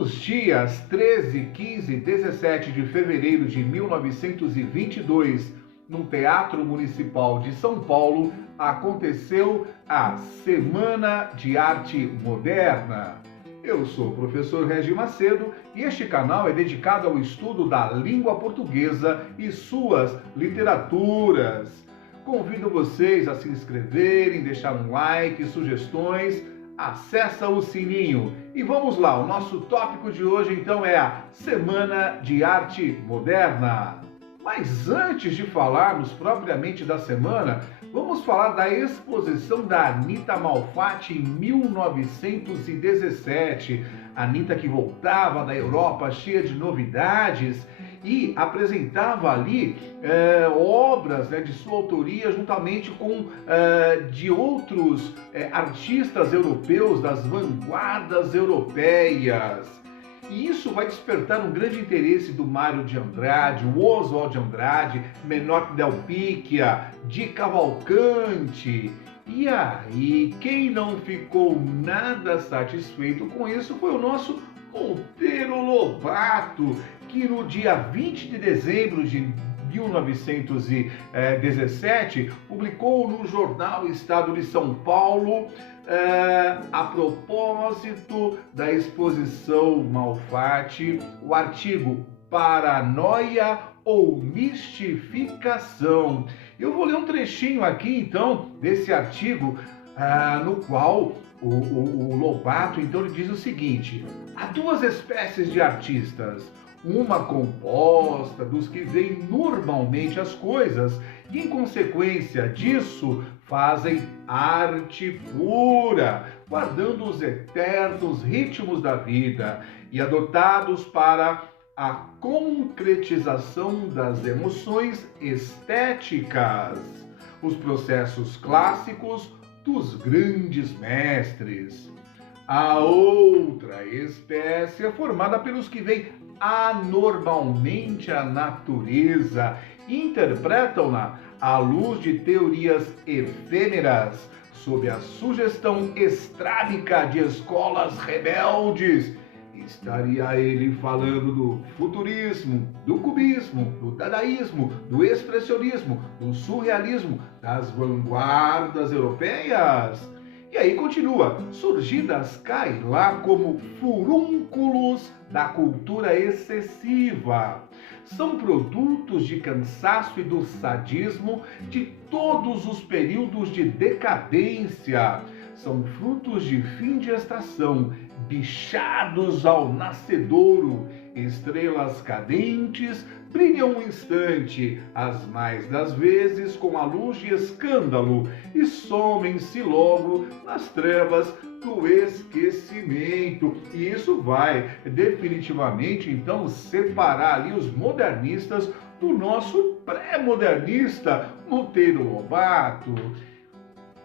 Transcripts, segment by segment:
Nos dias 13, 15 e 17 de fevereiro de 1922, no Teatro Municipal de São Paulo, aconteceu a Semana de Arte Moderna. Eu sou o professor Regi Macedo e este canal é dedicado ao estudo da língua portuguesa e suas literaturas. Convido vocês a se inscreverem, deixar um like, sugestões, acessa o sininho. E vamos lá, o nosso tópico de hoje então é a Semana de Arte Moderna. Mas antes de falarmos propriamente da semana, vamos falar da exposição da Anita Malfatti em 1917. Anita que voltava da Europa cheia de novidades e apresentava ali obras de sua autoria juntamente com de outros artistas europeus das vanguardas europeias. E isso vai despertar um grande interesse do Mário de Andrade, o Oswald de Andrade, Menotti Del Picchia, de Cavalcanti. E aí, quem não ficou nada satisfeito com isso foi o nosso Monteiro Lobato, que no dia 20 de dezembro de 1917 publicou no jornal Estado de São Paulo, a propósito da exposição Malfatti, o artigo Paranoia ou Mistificação. Eu vou ler um trechinho aqui então desse artigo, no qual o Lobato então ele diz o seguinte: há duas espécies de artistas, uma composta dos que veem normalmente as coisas e, em consequência disso, fazem arte pura, guardando os eternos ritmos da vida e adotados para a concretização das emoções estéticas, os processos clássicos dos grandes mestres. A outra espécie é formada pelos que veem anormalmente a natureza, interpretam-na à luz de teorias efêmeras, sob a sugestão estrábica de escolas rebeldes. Estaria ele falando do futurismo, do cubismo, do dadaísmo, do expressionismo, do surrealismo, das vanguardas europeias? E aí continua, surgidas cá e lá como furúnculos da cultura excessiva. São produtos de cansaço e do sadismo de todos os períodos de decadência. São frutos de fim de estação, bichados ao nascedouro, estrelas cadentes, brilham um instante, as mais das vezes com a luz de escândalo, e somem-se logo nas trevas do esquecimento. E isso vai definitivamente então separar ali os modernistas do nosso pré-modernista Monteiro Lobato.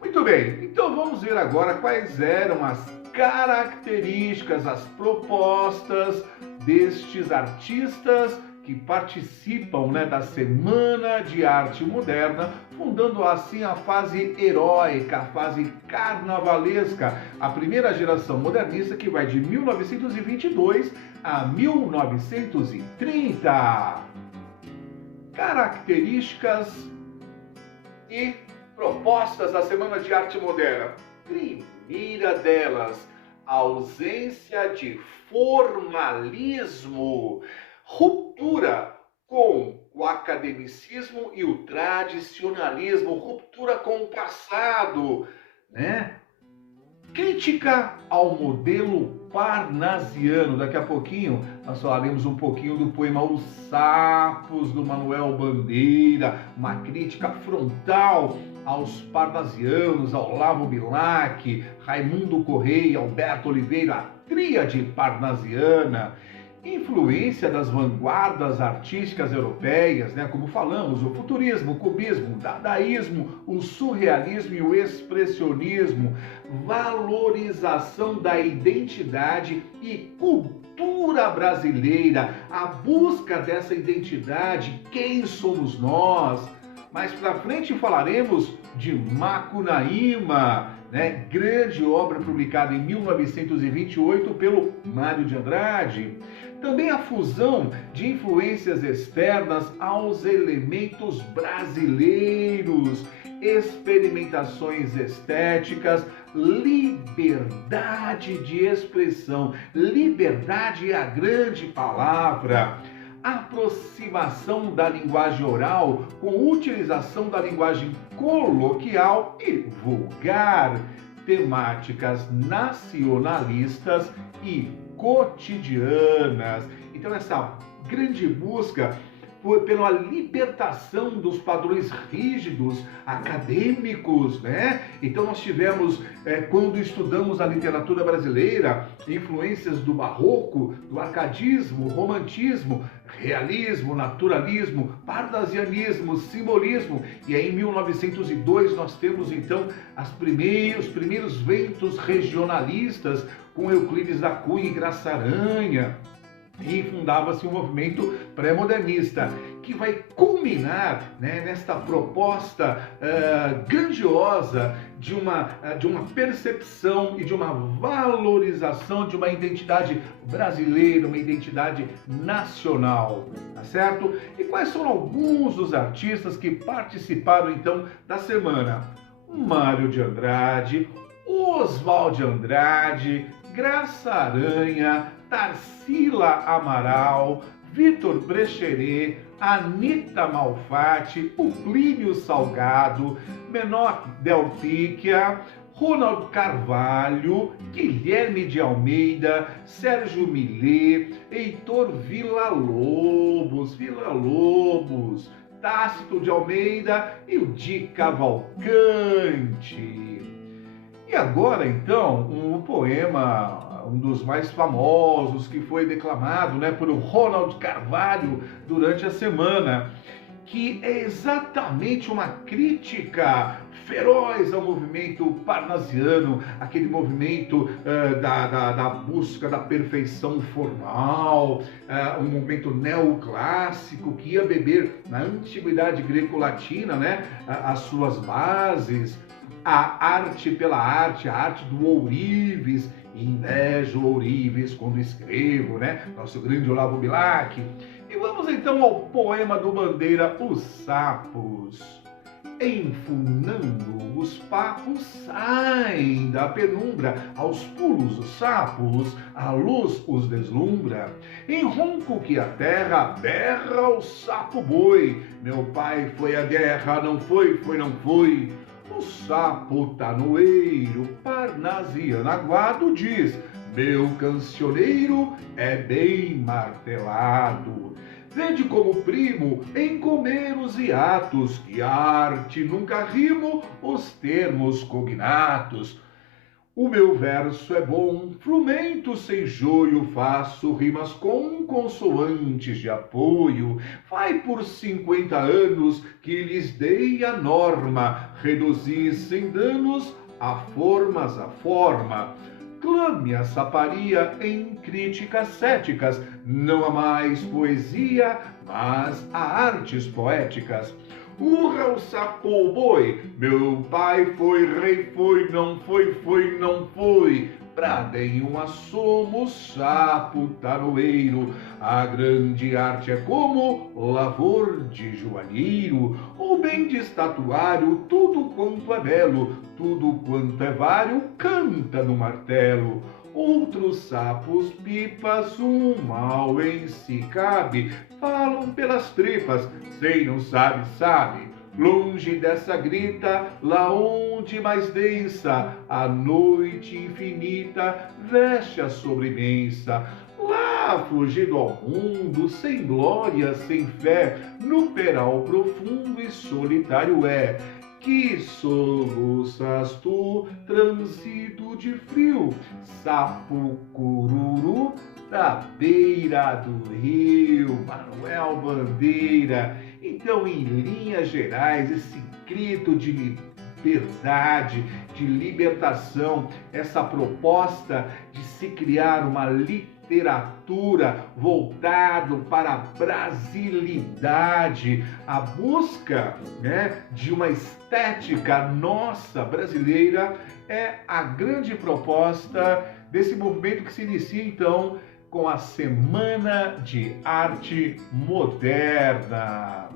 Muito bem, então vamos ver agora quais eram as características, as propostas destes artistas que participam da Semana de Arte Moderna, fundando assim a fase heróica, a fase carnavalesca, a primeira geração modernista que vai de 1922 a 1930. Características e propostas da Semana de Arte Moderna. Primeira delas, ausência de formalismo, ruptura com o academicismo e o tradicionalismo, ruptura com o passado, Crítica ao modelo parnasiano. Daqui a pouquinho nós falaremos um pouquinho do poema Os Sapos, do Manuel Bandeira, uma crítica frontal aos parnasianos, ao Olavo Bilac, Raimundo Correia, Alberto Oliveira, a tríade parnasiana. Influência das vanguardas artísticas europeias, como falamos, o futurismo, o cubismo, o dadaísmo, o surrealismo e o expressionismo, valorização da identidade e cultura brasileira, a busca dessa identidade, quem somos nós. Mais pra frente falaremos de Macunaíma, né? Grande obra publicada em 1928 pelo Mário de Andrade. Também a fusão de influências externas aos elementos brasileiros, experimentações estéticas, liberdade de expressão. Liberdade é a grande palavra. Aproximação da linguagem oral com utilização da linguagem coloquial e vulgar. Temáticas nacionalistas e cotidianas. Então essa grande busca pela libertação dos padrões rígidos acadêmicos, né? Então nós tivemos, quando estudamos a literatura brasileira, influências do barroco, do arcadismo, romantismo, realismo, naturalismo, parnasianismo, simbolismo. E aí em 1902 nós temos então os primeiros ventos regionalistas com Euclides da Cunha e Graça Aranha. E fundava-se um movimento pré-modernista que vai culminar, né, nesta proposta grandiosa de uma percepção e de uma valorização de uma identidade brasileira, uma identidade nacional, tá certo? E quais foram alguns dos artistas que participaram então da semana? Mário de Andrade, Oswald de Andrade, Graça Aranha, Tarsila Amaral, Vitor Brecheret, Anita Malfatti, o Plínio Salgado, Menotti Del Picchia, Ronald Carvalho, Guilherme de Almeida, Sérgio Millet, Heitor Villa-Lobos, Tácito de Almeida e o Di Cavalcanti. E agora, então, um poema, um dos mais famosos, que foi declamado, né, por Ronald Carvalho durante a semana, que é exatamente uma crítica feroz ao movimento parnasiano, aquele movimento da busca da perfeição formal, um movimento neoclássico que ia beber na antiguidade greco-latina, né, as suas bases, a arte pela arte, a arte do ourives, invejo ourives quando escrevo, né? Nosso grande Olavo Bilac. E vamos então ao poema do Bandeira, Os Sapos. Enfunando os papos saem da penumbra, aos pulos os sapos, a luz os deslumbra. Em ronco que a terra berra o sapo boi, meu pai foi à guerra, não foi, não foi. O sapo tanoeiro, parnasiano aguado, diz: meu cancioneiro é bem martelado. Vede como primo em comer os hiatos, que arte nunca rimo os termos cognatos. O meu verso é bom, frumento sem joio, faço rimas com consoantes de apoio. Vai por 50 anos que lhes dei a norma, reduzi sem danos a formas a forma. Clame a saparia em críticas céticas, não há mais poesia, mas há artes poéticas. Urra o sapo o boi, meu pai foi rei, foi, não foi, não foi. Bradem um assomo, sapo tanoeiro, a grande arte é como lavor de joalheiro, ou bem de estatuário, tudo quanto é belo, tudo quanto é vário, canta no martelo. Outros sapos pipas, um mal em si cabe, falam pelas tripas, sei não sabe, sabe. Longe dessa grita, lá onde mais densa, a noite infinita veste a sobremensa. Lá, fugido ao mundo, sem glória, sem fé, no peral profundo e solitário é. Que soluças tu, transido de frio, sapo cururu da beira do rio. Manuel Bandeira. Então, em linhas gerais, esse grito de liberdade, de libertação, essa proposta de se criar uma literatura literatura, voltado para a brasilidade, a busca, né, de uma estética nossa brasileira é a grande proposta desse movimento que se inicia então com a Semana de Arte Moderna.